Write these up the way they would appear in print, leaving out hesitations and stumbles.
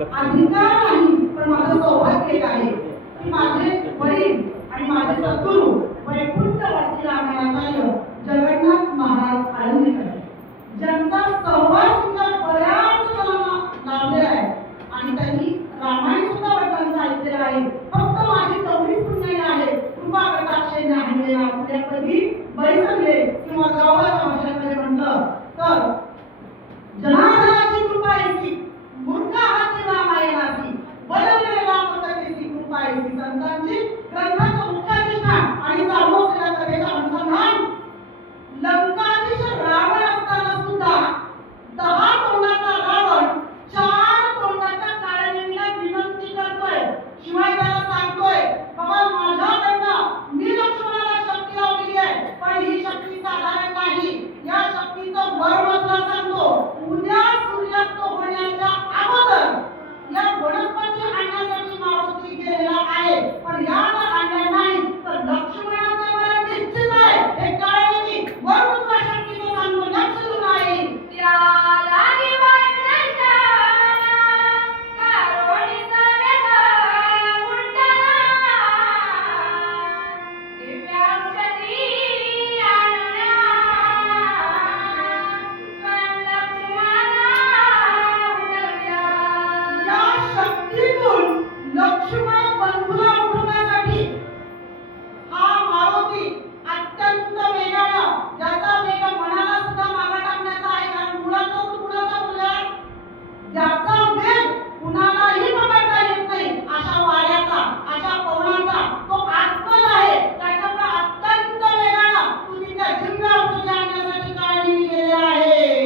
अधिकार नाही, पण माझं सौभाग्य आहे की माझे वडील आणि माझे सद्गुरू वैकुंठवासी रामाचार्य जगन्नाथ महाराज आळंदीकर ज्यांचा सहवास सुद्धा बऱ्याच जणांना लाभलेला आहे आणि त्यांनी रामायण सुद्धा वडिलांचं ऐकलेलं आहे. फक्त माझी तेवढीच पुण्याई आहे कृपा कटाक्षेने आणलेला आपल्या कधी बैसले किंवा गावाच्या भाषेमध्ये म्हटलं तर जनार्दनाची कृपा येती मूर्खा हाती रामायणाची बदलले रामकथेची कृपा येती. संतांची ग्रंथाचं मुख्याधिष्ठान आणि चालू असलेल्या कथेचं अनुसंधान लंकाधीश रावण असताना सुद्धा 10 तोंडाचा रावण 4 तोंडाच्या काळ्याला विनंती करतोय. शिवाय त्याला सांगतोय बाबा माझ्याकडनं मी लक्ष्मणाला शक्ती लावली आहे पण ही शक्ती साधारण नाही. या शक्तीचं वर्म तुला सांगतो. उद्या सूर्यास्त होण्याच्या अगोदर या वनस्पती आणण्यासाठी मारुती गेलेला आहे पण या जर आणल्या नाही तर लक्ष्मणाचे मरण निश्चित आहे. हे कळले मी वर्म तुला शक्तीचं सांगतो लक्ष देऊ नाही. लक्ष्मण बंधूला उठवण्यासाठी हा मारुती अत्यंत वेगानं ज्याचा वेग मनाला सुद्धा मागे टाकण्याचा आहे कारण मुळाचा कुणाचा मुलगा ज्याचा वेग कुणालाही पकडता येत नाही अशा वाऱ्याचा अशा पवनाचा तो आत्मल आहे. त्याच्यामुळे अत्यंत वेगानं तू तिच्या जिंकला औषधी आणण्यासाठी काढली गेलेला आहे.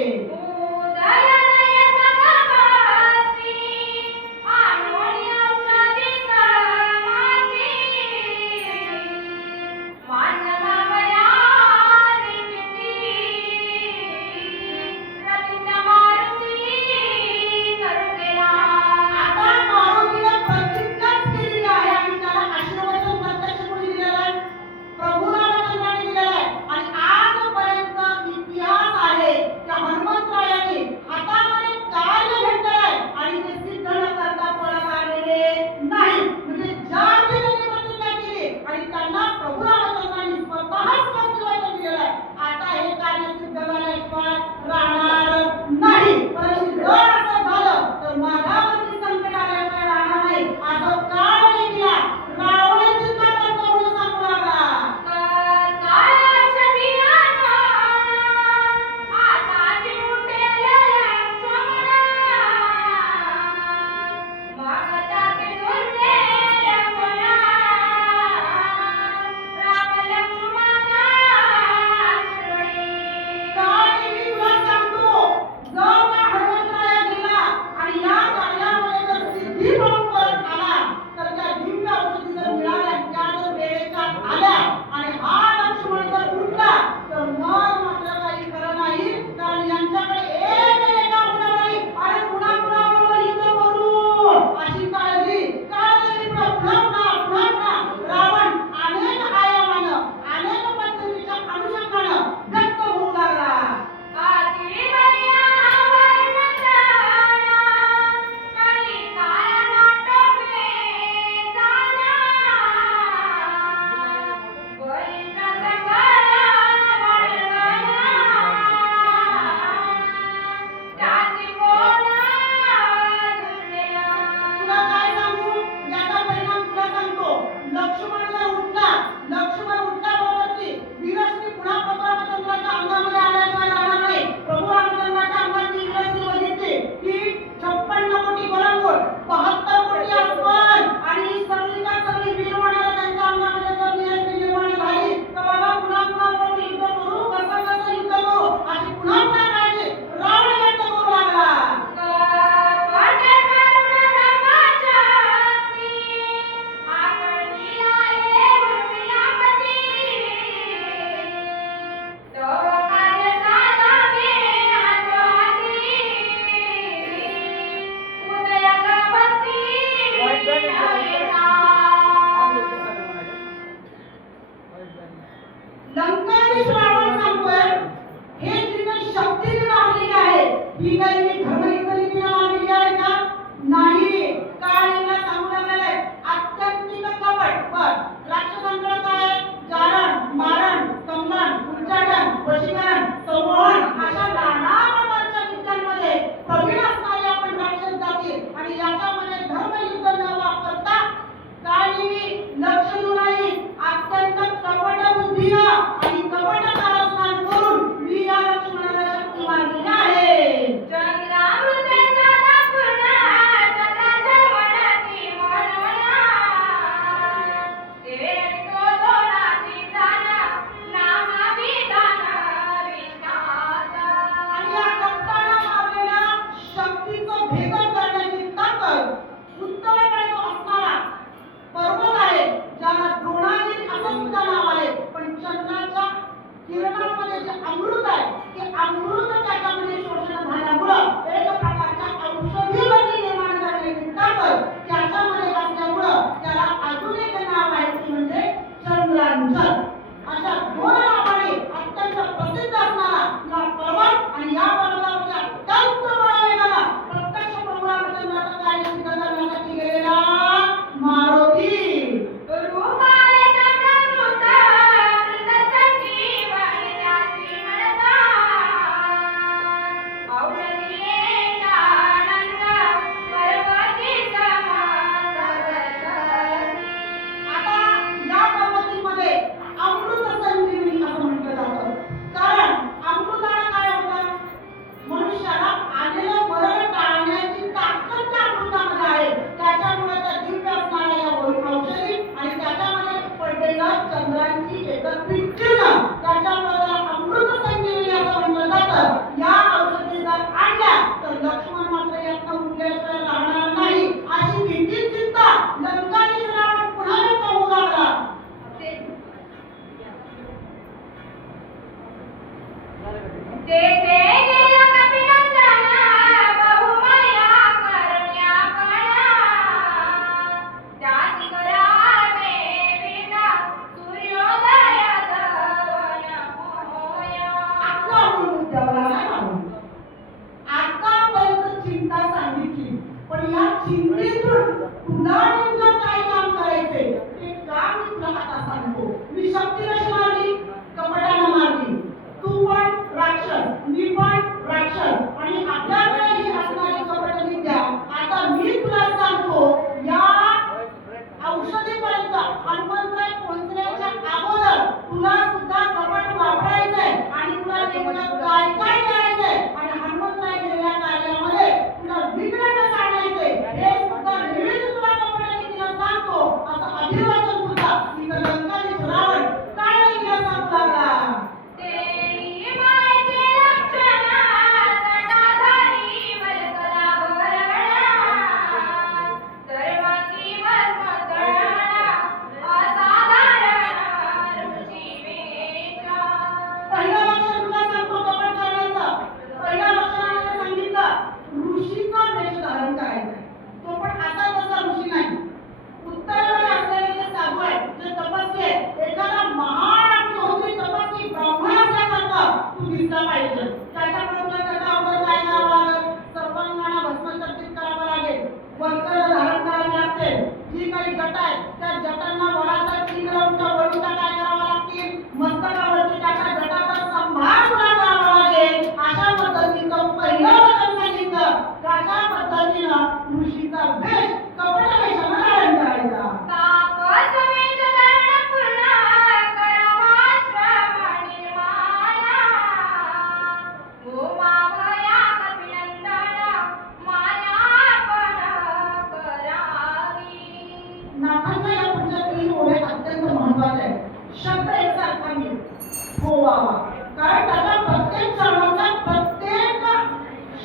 लंकाधीश रावण सांगतोय हे जी काही शक्तीने मारलेली आहे ही काही मी धर्मयुद्धाने मारलेली आहे का? नाही. तेथे गेला कपिनंदन बहुमाया करण्याकणा त्यासी करावे विना सूर्योदयाचा वन होया. आपला मुद्द्यावर काय मानू? आतापर्यंत चिंता सांगितली, पण या चिंतेतून तुला नेमकं काय काम करायचंय ते काम मी तुला आता सांगतो. मी शक्ती कशी मारली? कपटानं मारली. तू पण राक्षस, मी पण राक्षस, आणि आपल्याकडे ही असणारी कपट विद्या आता मी तुला सांगतो. या औषधीपर्यंत हनुमंतराय पोहोचण्याच्या अगोदर तुला सुद्धा कपट वापरायचंय आणि तुला नेमकं काय काय करायचंय आणि हनुमंतराय केलेल्या कार्यामध्ये तुला विघ्न कसं आणायचंय हे सुद्धा मी तुला कपटनीतीला सांगतो. असं अभिवाचन सुद्धा तिथं लंकाधीश रावण काळजीला सांगू लागला. तेरी मायेचे लक्षण जटाधारी वल्कला भरणा सर्वांगी मर्मतळा असाधारण ऋषीवेशा. पहिलं लक्षण तुला सांगतो कपट करण्याचं. पहिल्या लक्षणाने सांगितलं ऋषीचा वेश धारण करायचा. तो पण असा तसा ऋषी नाही. उत्तरेवर असलेले जे साधू आहेत, जे तपस्वी आहेत, एखादा महान आणि होती तपस्वी ब्राह्मण असल्यासारखं तू दिसला पाहिजे. त्याच्यामुळे तुला त्याच्या अगोदर काय करावं लागेल? सर्वांगांना भस्मचर्चित करावं लागेल. वस्त्र धारण करावे लागते. जी काही जटा आहेत त्या जटांना वडाचा चिंग लावून त्या वडूचा काय करावं लागतील? मस्तकावरती त्याच्या जटाचा संभार तुला करावा लागेल. अशा पद्धतीचं पहिलं वचन सांगितलं. अशा पद्धतीनं ऋषीचा वेश कपट वेशानं धारण करायचा. तापस वेश धारण पूर्ण करावा श्रम निर्माणा गोमावया कपिनंदन मायापण करावी. नाथांच्या या पुढच्या 3 ओळी अत्यंत महत्त्वाच्या आहेत. शब्द एकसारखा मिळेल होवावा, कारण त्याच्या प्रत्येक चरणाचा प्रत्येक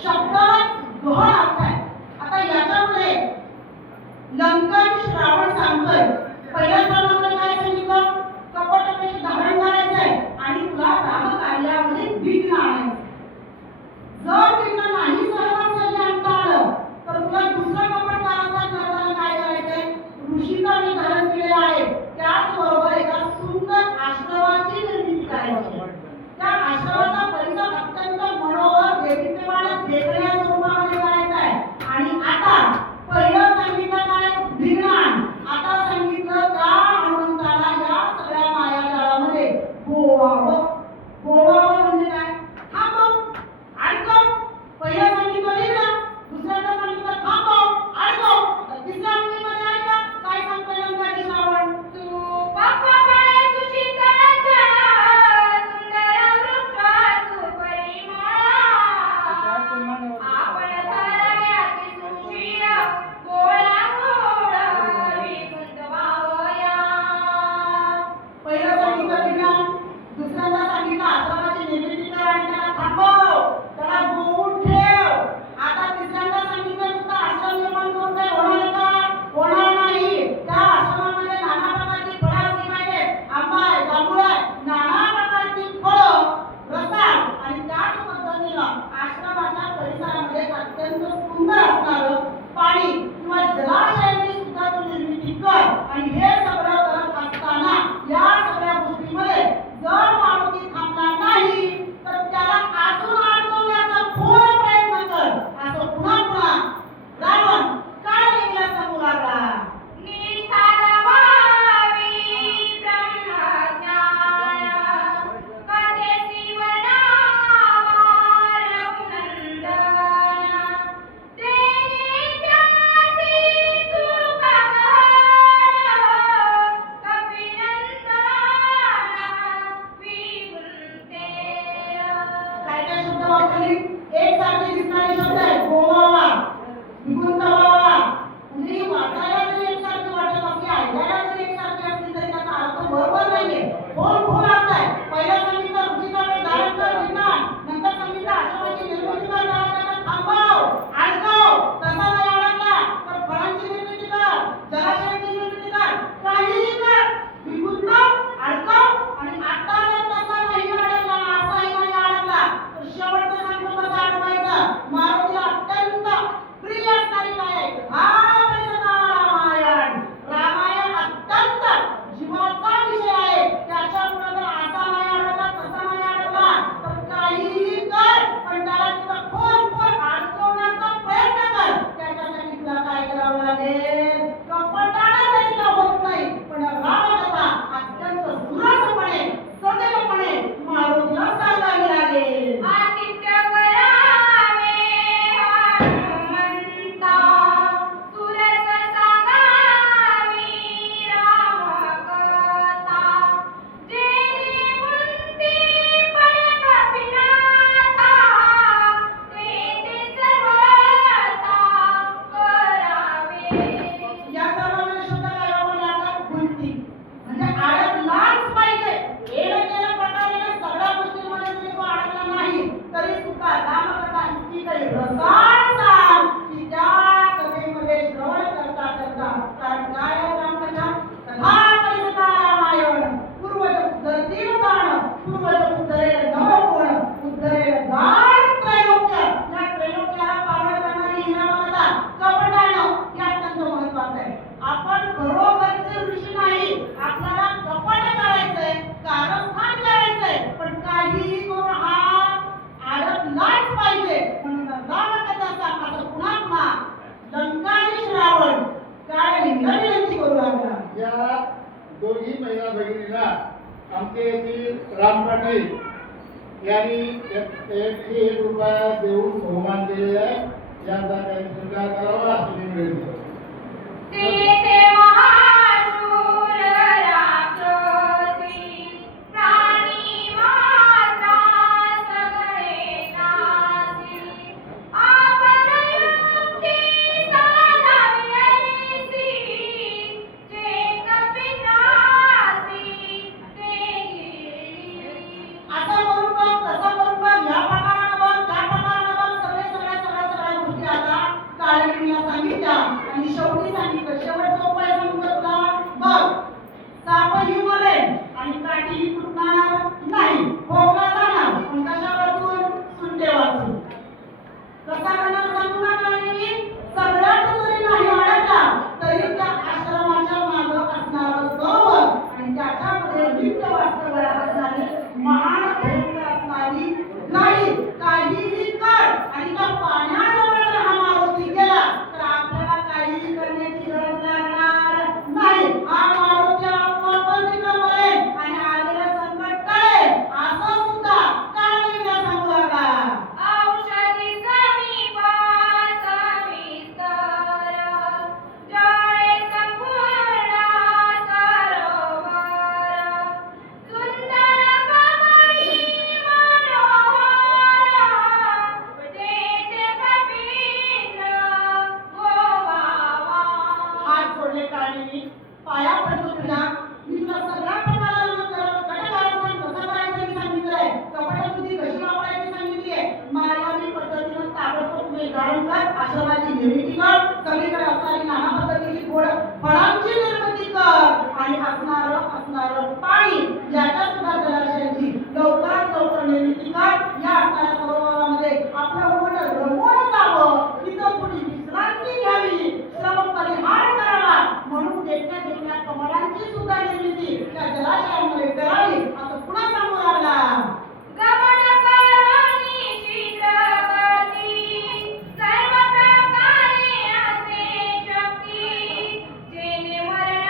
शब्दाला गहन अर्थ आहे. आता याच्यामध्ये लंकाधीश रावण सांगतोय पहिल्या चरणामध्ये काय सांगितलं? कपट वेश धारण करायचंय आणि तुला रामकार्यामध्ये विघ्न आणायचं. जर विघ्न नाही सहजासहजी आणता आलं तर तुला दुसरं कपट कारस्थान करताना काय करायचंय? ऋषीचा वेश धारण केलेला आहे, त्याचबरोबर एका सुंदर आश्रमाची निर्मिती करायची. त्या आश्रमाचा परिसर अत्यंत मनोहर देदीप्यमान देखण्या स्वरूपामध्ये करायचा आहे. आणि आता पहिलं सांगितलं काय? विघ्न. आता सांगितलं त्या हनुमंताला या सगळ्या मायाजाळामध्ये गोवावं. गोवावं म्हणजे काय? थांबव, अडकव. पहिलं सांगितलं विघ्न, दुसऱ्यांदा सांगितलं थांबव, अडकव. आता तिसऱ्या ओळीमध्ये ऐका काय सांगतोय लंकाधीश रावण. तू पापाकडे सुशीतळाच्या सुंदर वृक्ष सुपरिमळा आपण धराव्याची सुशील गोळा गोळ विकुंतवावया. पहिलं सांगितलं विज्ञान, दुसऱ्यांदा सांगितलं आश्रमाची निर्मिती कर आणि त्याला थांबव, त्याला गोवून ठेव. आता तिसऱ्यांदा सांगितलं नुसतं आश्रम निर्माण करून काय होणार का? होणार नाही. त्या आश्रमामध्ये नाना प्रकारची फळं असली पाहिजेत. आंबा आहे, जांभूळ आहे, नाना प्रकारची फळं, रसाळ, आणि त्याच पद्धतीनं आश्रमाच्या परिसरामध्ये अत्यंत सुंदर असणारं पाणी किंवा जलाशयाची सुद्धा तू निर्मिती कर. आणि हे सगळं करत असताना या सगळ्या गोष्टीमध्ये जर मारुती थांबला नाही तर त्याला अजून अडकवण्याचा घोर प्रयत्न कर. असं पुन्हा पुन्हा रावण काळजीला सांगू लागला. निष्ठा लावावी ब्रह्मज्ञान कथेसी वर्णावा रघुनंदन तेने त्यासी सुख गहन कपिनंदन विकुंतेय. काय काय शब्द वापरली? एकसारखे दिसणारे शब्द आहेत. गोवावा, विकुंतवावा. म्हणजे ही वाचायला जरी एकसारखी वाटत असली, ऐकायला जरी एकसारखी असली तरी त्याचा अर्थ बरोबर नाहीये. खोल खोल अर्थ आहे. पहिला सांगितलं ऋषीचा वेश धारण कर विज्ञान, नंतर सांगितलं आश्रमाची निर्मिती कर, त्याला थांबव, अडकव. तसा नाही अडकला तर फळांची निर्मिती कर, जलाशयाची निर्मिती कर, काहीही कर. विकुंत, अडकव. आणि आता जर तसा नाही अडकला, असाही नाही अडकला तर का रामकथा इतकी काही रसाळ सांग की त्या कथेमध्ये श्रवण करता करता, कारण काय आहे रामकथा? कथा कलिता रामायण, पूर्वज उद्धरतील जाण, पूर्वज उद्धरेल नवकोण, उद्धरेल जाण त्रैलोक्य. या त्रैलोक्याला पावलं करणारी ही रामकथा कपटानं हे अत्यंत महत्वाचं आहे. आपण खरोखरचे ऋषी नाही, आपल्याला कपट करायचंय, कारस्थान करायचंय, पण काहीही करून हा अडकलाच पाहिजे. म्हणून रामकथा सांगतो पुन्हा पुन्हा लंकाधीश रावण काय विनंती करू लागला. या दोघी महिला भगिनीला आमचे येथील राम पाटील यांनी 1 रुपया देऊन बहुमान दिलेला आहे. याचा काही स्वीकार करावा असे मी विनंती करतो. ते महाशूर राक्षसी प्राणी माता सगळे नासी, आपण युक्ती साधावी ऐसी, जे कपिनासी ते गिळली. असं करून बघ, तसं करून बघ, या प्रकारानं बघ, त्या प्रकारानं बघ, सगळ्या गोष्टी आता काळवीला सांगितल्या आणि शेवटी सांगितलं. शेवटचा उपाय सांगतो तुला बघ, सापही मरेल आणि काठीही फुटणार नाही, भोगला जाणार, पण कशा वाचून? सुंटे वाचून. कसा करणार सांगू ना काळवी? सगळ्यात जरी नाही अडकला तरी त्या आश्रमाच्या मागं असणारं सरोवर आणि त्याच्यामध्ये नित्य वास्तव्य असणारी महान भयंकर असणारी नाही, काहीही कर आणि त्या पाण्याजवळ जर हा मारुती गेला तर आपल्याला काहीही करण्याची गरज लागणार नाही. हा मारुती आपोआपच तिथं मरेल आणि आलेलं संकट टळेल. असं सुद्धा काळवीला सांगू लागला. औषधी समीपास विस्तर, जळे संपूर्ण सरोवर, सुंदर कमळी मनोहर, तेथे कपींद्र गोवावा. हात जोडले काळवी, पाया पडतो तुझ्या. मी तुला सगळ्या प्रकारानं कटकारस्थान कसं करायचं मी सांगितलंय, कपटबुद्धी कशी वापरायची सांगितलीये. मायावी पद्धतीनं ताबडतोब तुम्ही धारण कर, आश्रमाची निर्मिती कर, सगळीकडे असणारी नाना पद्धतीची गोड फळांची निर्मिती कर आणि असणारं पाणी याच्या सुद्धा जलाशयांची लवकरात लवकर निर्मिती कर. या असणाऱ्या सरोवरामध्ये आपलं मन रमून जावं, तिथं थोडी विश्रांती घ्यावी, श्रम परिहार करावा, म्हणून देखण्या कमळांची सुद्धा निर्मिती त्या जलाशयामध्ये करावी असं पुन्हा सांगू लागला. गमन करोनी शीघ्रगती, सर्व प्रकारे असे शक्ती, जेणे मरण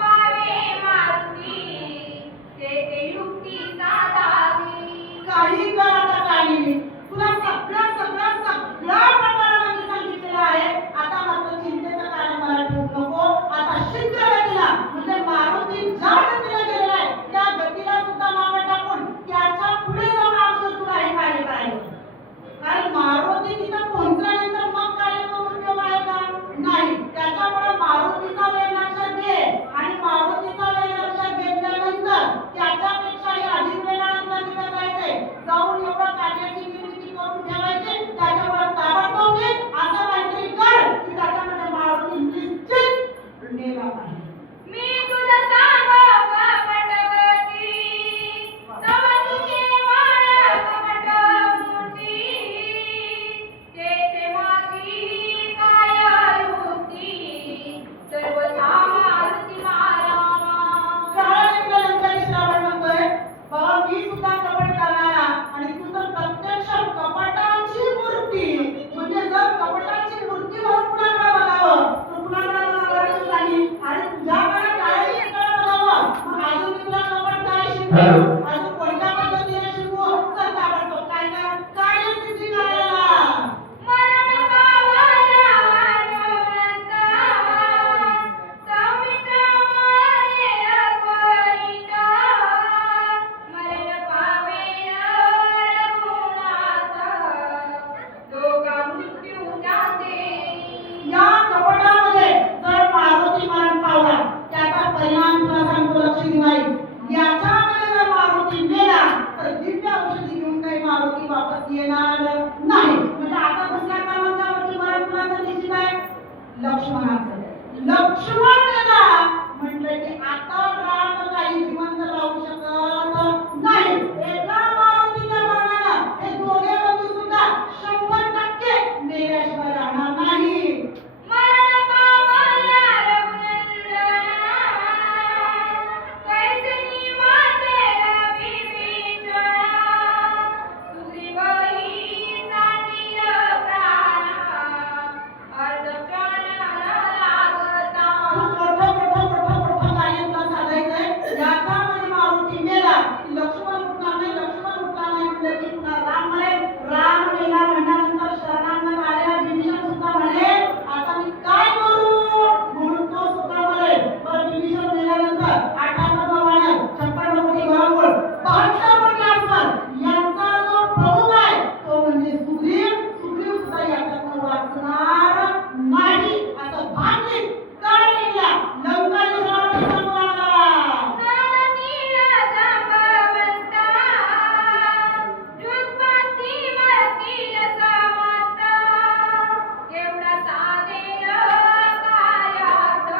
पावे मारुती, तेथे युक्ती साधावी. काही कर आता काळी, तुला सगळ्या प्रकारानं मी सांगितलेलं आहे. आता मात्र चिंतेचं कारण मला ठेवू नको. आता शीघ्र गतीला म्हणजे मारुती ज्या गतीला गेलेला आहे त्या गतीला सुद्धा मागं टाकून त्याच्या पुढे जाऊन अगोदर तुला हे कार्य करायचं. कारण मारुती तिथं पोहोचल्यानंतर मग कार्य करून उपयोग आहे का? नाही. त्याच्यामुळे मारुतीचा वेळ लक्षात घे आणि मारुतीचा वेळ लक्षात घेतल्यानंतर त्याच्यापेक्षाही अधिक वेळानंतर तिथं जायचंय, जाऊन एवढं कार्याची निर्मिती करून ठेवायची. त्याच्यामुळे ताबडतोब घे, असं काहीतरी कर की त्याच्यामध्ये मारुती निश्चित नेला पाहिजे. मी तुझं सांगो कपटवती, तव तुझे वाळ कपट मोठी, तेथे माझी काय युक्ती, सर्वथा मारुती मारावा. शाळेतल्या लंकाधीश रावण म्हणतोय, बाबा मी सुद्धा कपट करणारा आणि तू तर प्रत्यक्ष कपटाची मूर्ती, म्हणजे जर कपटाची मूर्ती म्हणून कुणाकडे बघावं तर कुणाकडे बघावं नाही. आणि तुझ्याकडे काळजीकडे बघावं, मग अजून मी तुला कपट काय शिकवू, अजून कोणत्या पद्धतीने शिकवू, तर ताबडतोब काय कर, कार्यसिद्धी करायला. मरण पावला हनुमंत, सौमित्र मोरे अपरित, मरण पावेल रघुनाथ, दोघा मृत्यू त्याचे. या कपटामध्ये जर मारुती मरण पावला त्याचा परिणाम तुला सांगतो लक्ष्मीबाई. याच्यामध्ये जर ती वापस येणार नाही. म्हणजे आता दुसऱ्या क्रमांकावरती मरण कुणाचं निश्चित आहे? लक्ष्मणाचं. लक्ष्मण गेला म्हटलं की आता राम काही जिवंत राहू शकत नाही. एका मारुतीच्या मरणानं हे दोघे बंधू सुद्धा 100% मेल्याशिवाय राहणार नाही. मरण पावला रघुनंदना, कैसनी वाचेल विभीषणा, सुग्रीवही सांडिल प्राणा, अर्धक्षण लागता. मोठं कार्य तुला साधायचंय. याचा म्हणजे मारुती मेला की लक्ष्मण उठणार नाही. लक्ष्मण उठला नाही म्हणजे की पुन्हा राम मरेल. राम मेला म्हणल्यानंतर शरणांगण आलेला विभीषण सुद्धा म्हणेल आता मी काय करू, म्हणून तो सुद्धा मरेल. पण विभीषण मेल्यानंतर 58 वाहन 56 कोटी घरांवर 72 कोटी आसमान यांचा जो प्रभू आहे तो म्हणजे सुग्रीव. सुग्रीव सुद्धा याच्यातनं वाचणार नाही. असं भाग्य काय निघाला लंका देशावर समोर आला. नील जांबवंता, जुगपती वरतील समस्त, एवढा साधेल कार्यात,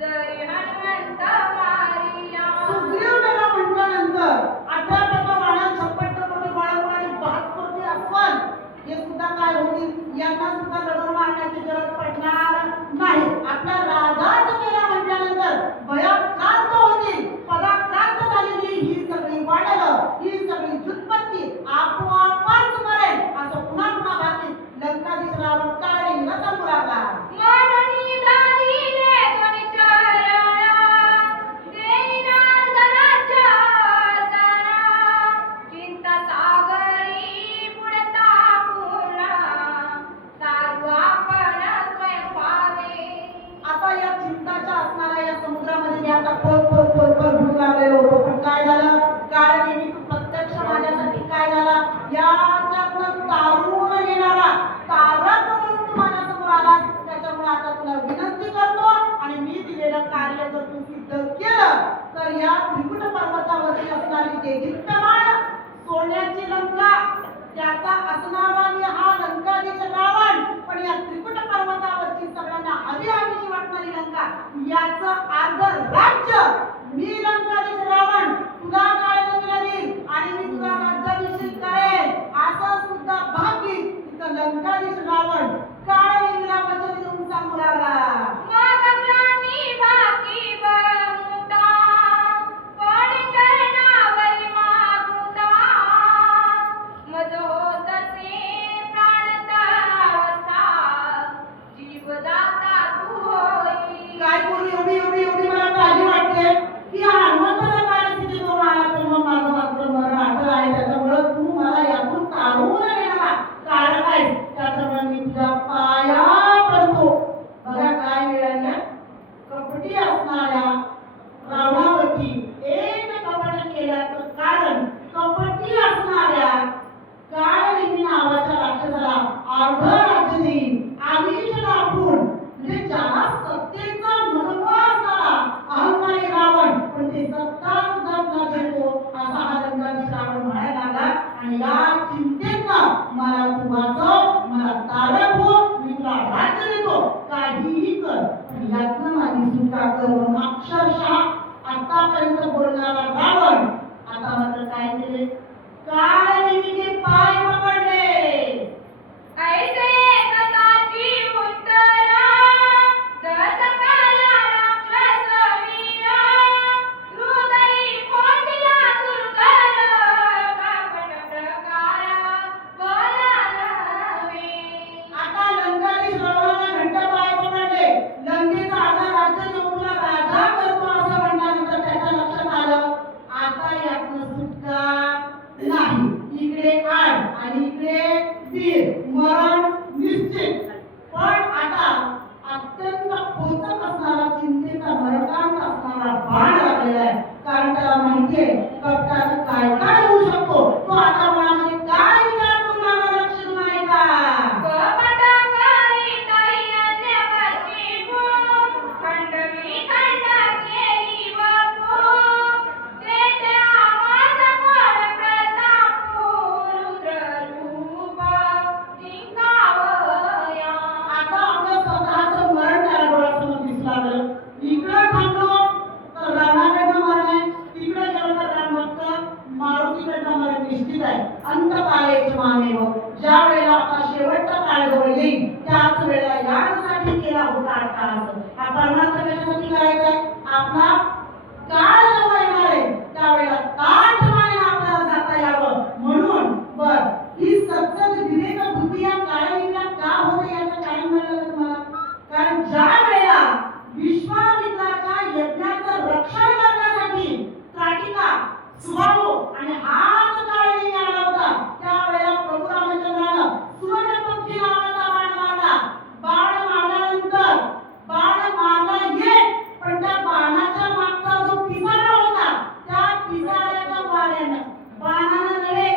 जरी हनुमंत मारिया. सुग्रीव मेला म्हटल्यानंतर 18 वाहन 56 कोटी बळावर आणि 72 कोटी अश्वान हे सुद्धा काय होतील, यांना सुद्धा लढवून मारण्याची गरज पडणार नाही. आपला राजाच मेला म्हटल्यानंतर भयाक्रांत होतील. पराक्रांत झालेली ही सगळी वाडलं, ही सगळी जुत्पत्ती आपोआपच मरेल. असं पुन्हा पुन्हा भाकीत लंकाधीश रावण काळेला सांगू लागला. मननी धारिले दोन्ही चरण, देईना धनाच्या दाना, चिंता सागरी बुडता पूर्ण, तारू आपण स्वयं पावे. आता या चिंताच्या असणाऱ्या या समुद्रामध्ये मी आता खोल बुडू लागलेलो होतो. पण काय झालं, काळ नेहमी तू प्रत्यक्ष माझ्यासाठी काय झाला, याच्यातनं तारून येणारा तारक म्हणून तू माझ्यासमोर आला. त्याच्यामुळे आता तुला विनंती करतो आणि मी दिलेलं कार्य जर तू सिद्ध केलं तर या त्रिकुट पर्वतावरती असणारी देदीप्यमान सोन्याची लंका, त्याचा असणारा मी हा लंकाधीश रावण, पण या त्रिकुट पर्वतावरची सगळ्यांना हवी हवीशी वाटणारी लंका, याचं अर्ध राज्य मी लंकाधीश रावण तुला काळजीला देईल आणि मी तुला राज्याभिषेक करेन. असं सुद्धा भाग्य तिथं लंकाधीश रावण काळजीला वचन देऊन सांगू लागला. मग ज्ञानी बाकी बहुता, पण चरणावरी मागुता, मज होतसे प्राणतावस्था, जीवदाता तू होई. काय पूर्वी एवढी मला काळजी वाटते की हा हनुमंताला काय स्थिती तो मला तर मग माझं मात्र मरण आठवलं आहे. त्याच्यामुळं तू मला यातून तारून येणारा कारण आहे. त्याच्यामुळे मी तुझ्या पाया पडतो. बघा काय मिळाल्या कपटी असणाऱ्या रावणावरती एक कपट केल्याचं कारण कपटी असणाऱ्या काळनेमी नावाच्या राक्षसाला अर्ध राज्य देईन. आमिष दाखवून म्हणजे ज्याला सत्तेचा महत्त्व असणारा अहंकारी रावण, पण ते सत्ता सुद्धा तुला देतो असा हा लंकाधीश रावण म्हणायला लागला. आणि या चिंतेतनं मला तू वाचव, मला तारक हो, मी तुला राज्य देतो, काहीही कर, पण यातनं माझी सुटका कर. म्हणून अक्षरशः आतापर्यंत बोलणारा रावण आता मात्र काय केले, काळनेमीचे पाय पकडले. ऐसे कथाची उत्तरा, दसकाला राक्षस वीरा, हृदयी पोचला दुर्धर, कपट प्रकार बोला नव्हे. आता लंकाधीश रावणाला घट्ट पाय पकडले. लंकेचा आधा राज्य देऊन तुला राजा करतो असं म्हटल्यानंतर त्याच्या लक्षात आलं आता यातनं सुटका नाही. इकडे आड आणि इकडे वीर, मरण निश्चित. पण आता अत्यंत खोचक असणारा चिंतेचा भरकांत असणारा बाण लागलेला आहे. कारण त्याला माहितीये कपटाचं काय काय होऊ शकतो. तो आता मनामध्ये काय विचार करू लागला लक्ष नाही का. कपट करीतही अन्यवशी भूम, खंडवी खंड केली वपू, तेथे आवाज कोण प्रतापूर, मामेव. ज्या वेळेला आपला शेवटचा काळ जवळ येईल त्याच वेळेला यासाठी केला होता अट्टहास. हा परमार्थ कशासाठी करायचा आहे? आपला काळ जवळ येणार आहे त्यावेळेला ताठमाने आपल्याला जाता यावं म्हणून. बर, ही सत्सद विवेक बुद्धी या काळाला का होते याचं कारण मिळालं तुम्हाला? कारण ज्या वेळेला विश्वामित्राच्या यज्ञाचं रक्षण करण्यासाठी त्राटिका, सुबाहू आणि हात काढणे आला होता त्यावेळेला प्रभू रामचंद्रानं सुवर्णपक्षी नावाचा बाण मारला. बाण मारल्यानंतर बाण मारला एक, पण त्या बाणाच्या मागचा जो पिसारा होता त्या पिसाऱ्याच्या वाऱ्यानं, बाणानं नव्हे,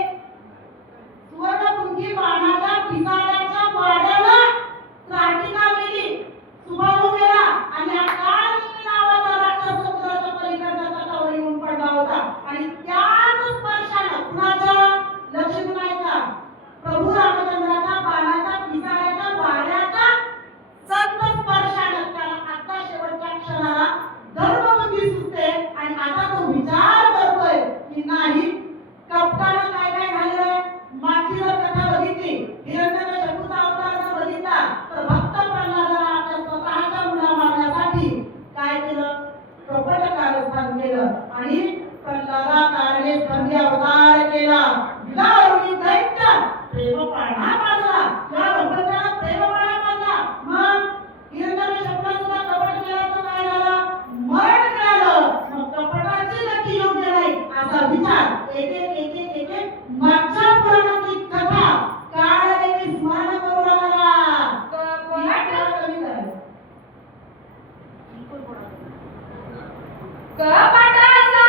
सुवर्णपुंगी बाणाच्या पिसाऱ्याच्या वाऱ्यानं त्राटिका गेली, सुबाहू गेला आणि हा काळनिमी नावाचा राक्षस समुद्राच्या पलीकडच्या तटावर येऊन पडला होता. आणि त्याच स्पर्शानं कुणाच्या लक्षात नाही का? प्रभू रामचंद्राच्या बाणाच्या पिसाऱ्याच्या वाऱ्याच्या संत स्पर्शानं त्याला आता शेवटच्या क्षणाला धर्मबुद्धी सुचते आणि आता तो विचार करतोय की नाही, कपटानं काय काय झालेलं. मागची जर कथा बघितली, हिरण्यकशिपूचा अवतार जर बघितला तर भक्त प्रल्हादाला आपल्या स्वतःच्या मुला मारण्यासाठी काय केलं? कपट कारस्थान केलं आणि प्रल्हादाकारणे स्तंभी अवतार केला. विदारुणी दैत्य प्रेमपाळा बांधला, या भगवंताला प्रेमपाळा बांधला. मग हिरण्यकशिपूला सुद्धा कपट केल्याचं काय झालं? मरण मिळालं. मग कपटाची गती योग्य नाही असा विचार एक एक एक एक एक मागच्या पुराणातली कथा काळाने स्मरण करू लागला. कमी करायचं. कपटाचा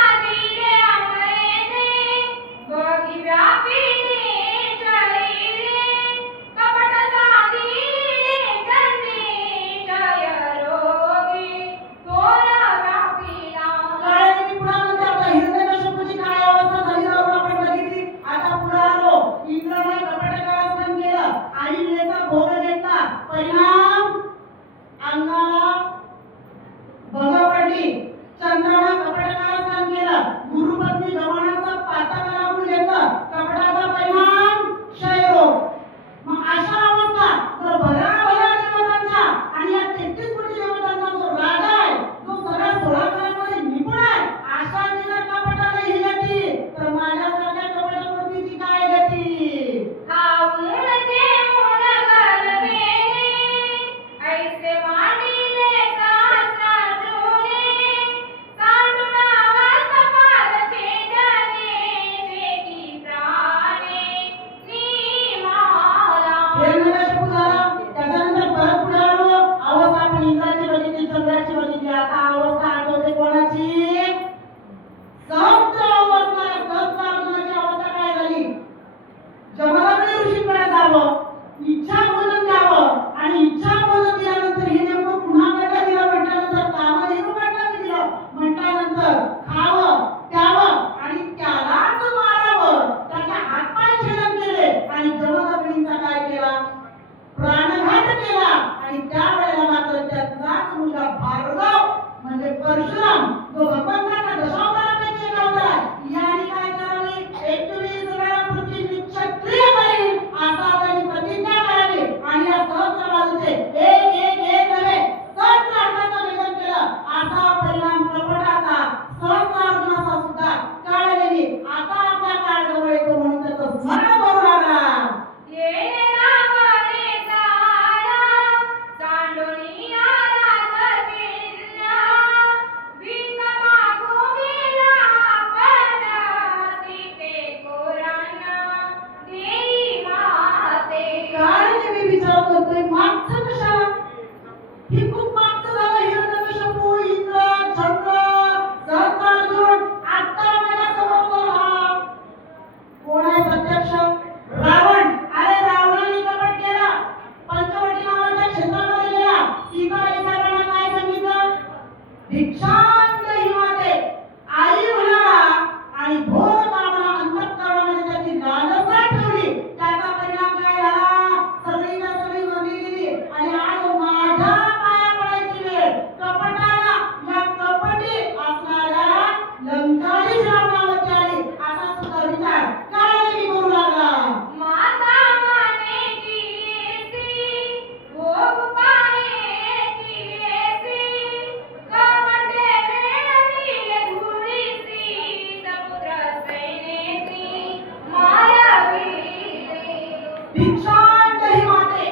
भिक्षांतही माते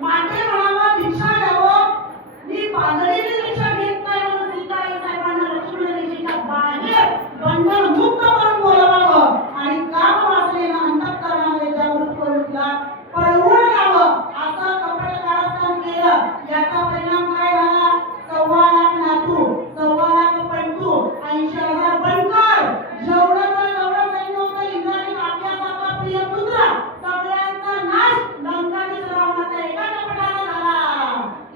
माते म्हणावं भिक्षा द्यावं मी बांधलेली भिक्षा घेत नाही म्हणून सीताई साहेबांना लक्ष्मण रेषेच्या बाहेर बंधन मुक्त करून बोलवावं आणि काम वाचलेलं अंतःकरणामध्ये जागृत करून तिला पळवून लावं असं कपटकारस्थान केलं. याचा परिणाम काय झाला? 1.25 लाख नातू 1.25 लाख पंतू 80,000 बनकर जेवढं सैन्य होतं इंद्रायणी काव्यासारखा प्रिय पुत्र सगळ्यांचा नाश लंकाधीश रावणाचा एका कपटाने झाला.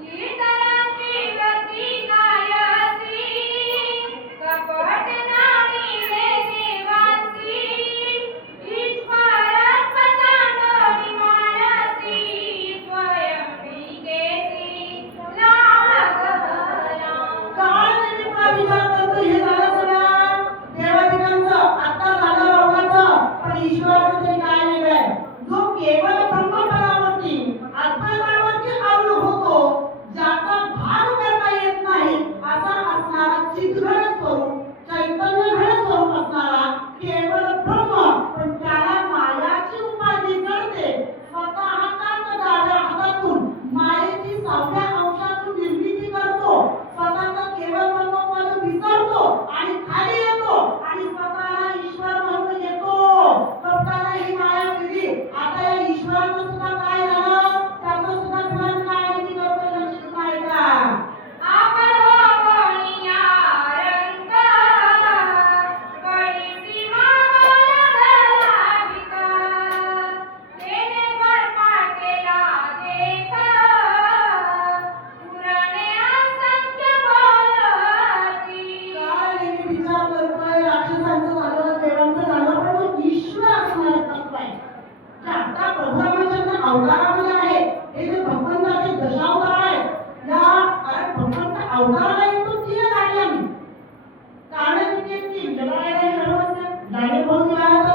इतरांची गती काय असी, कपट नाडी रे देवांची, ईश्वरच पतांडोळी मानसी, स्वयंपिकेची लागला. काळ नेहमी पुन्हा विचार करतो हे झालं सगळं देवादिकांचं आता झालं रावणाचं पण ईश्वराचं तरी काय वेगळं आहे. जो केवळ ब्रह्मपदावरती आत्मपदावरती अवलंबून होतो ज्याचा भाग करता येत नाही असा असणारा चिद्घन स्वरूप चैतन्यघन स्वरूप असणारा केवळ ब्रह्म पण त्याला मायाची उपाधी जडते. स्वतःच्याच डाव्या हातातून मायेची 6व्या अंशातून निर्मिती करतो. स्वतःचं केवळ ब्रह्मपद विसरतो आणि खाली येतो आणि स्वतःला ईश्वर म्हणून येतो. कपटाला ही माया केली. आता या ईश्वराचं सुद्धा काय झालं? त्याचं सुद्धा स्मरण काळजी करतो लक्षात नाही का? आपण होवनिया रंग, कळीसी मागला भिका, तेने भरपाळ केला देख, पुराणे असंख्य बोलती. काय नेहमी विचार करतोय राक्षसांचं झालं देवांचं झालं पण तो ईश्वर असणारं तत्व आहे. जे आता प्रभू रामचंद्र अवतारामध्ये आहे हे जे भगवंताचे दशावतार आहेत या कारण भगवंत अवताराला येतो 3 कार्याने कारण किती आहेत? 3 जगायला सर्वस्व जाणे भोवती भारत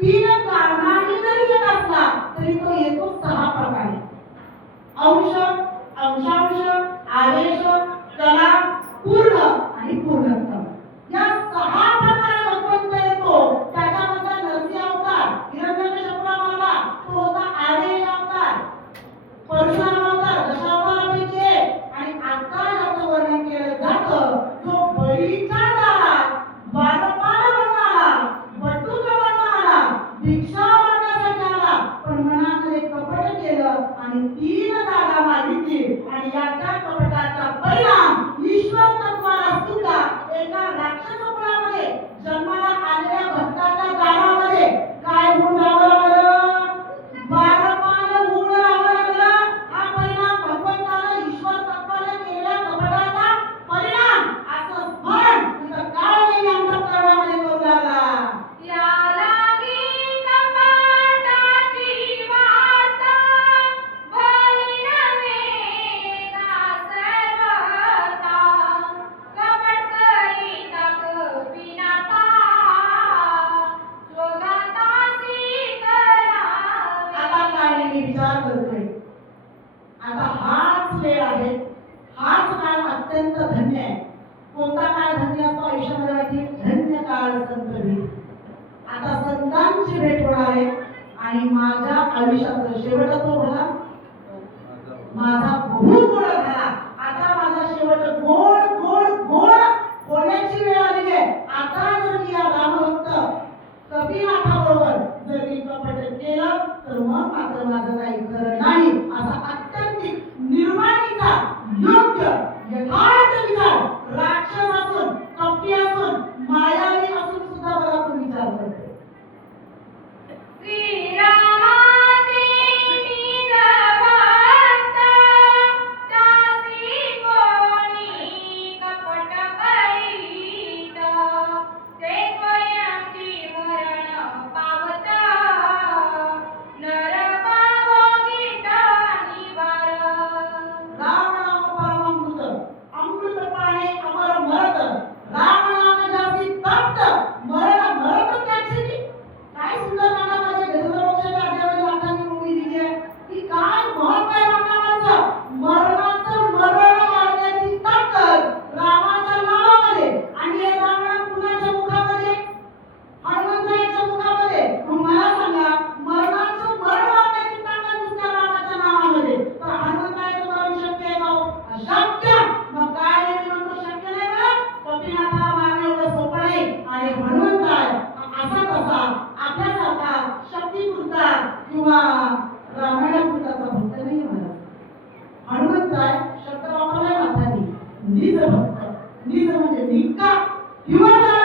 3 कारणांनी जरी येत असला तरी तो येतो 6 प्रकारे अंश अंशांश आवेश कला पूर्ण आणि पूर्णत्व. या 6 प्रकारे भगवंत येतो. त्याच्यामध्ये नरसिंह अवतार हिरण्यकश्यपूला मारला तो होता आवेश अवतार. परशुराम अवतार दशावतारापैकी एक आणि आता याचं वर्णन केलं जातं जो बळीच्या दारात बालपाल म्हणून आला बटुक म्हणून आला भिक्षा मागण्यासाठी आला पण मनामध्ये कपट केलं आणि 3 जागा मागितली आणि याच्या कपटाचा परिणाम ईश्वर तत्वाला सुद्धा एका राक्षस कुळामध्ये जन्माला आलेल्या भक्ताच्या दारामध्ये काय होऊन राहावं लागलं? बालपाल होऊन राहावं लागलं. हा परिणाम भगवंताला ईश्वर तत्वाला केलेल्या कपटाचा परिणाम असं स्मरण तिथं काळ नेहमी अंतःकरणामध्ये करू लागला. या लागी कपाटाची वार्ता, भली नव्हे का सर्वता, कपट करीता कपिनाथा, शोधातासी करावे. आता काय नेहमी विचार करतोय आता हाच वेळ आहे हाच काळ अत्यंत धन्य आहे. कोणता काळ धन्य असतो आयुष्यामध्ये माहिती? धन्य काळ संत भेट. आता संतांची भेट होणार आहे आणि माझ्या आयुष्याचा शेवट तो झाला माझा बहु गोड झाला. आता माझा शेवट गोड गोड गोड होण्याची वेळ आलेली आहे. आता जर मी या रामभक्त कपिनाथाबरोबर जर मी कपट केलं तर मग मात्र माझं काही खरं नाही असा अत्यंतिक निर्वाणीचा योग्य यथार्थ विचार राक्षस असून कपटी असून मायावी असून सुद्धा मला तो विचार करतो. श्रीरामाचे निजभक्त, त्यासी कोणी कपट करीत, ते स्वयंची मरण पावत, नरका भोगी रामायणापुरता भक्त नाही मला. हनुमंतराय शब्द वापरलाय मातांनी. निज भक्त, निज म्हणजे निक्का किंवा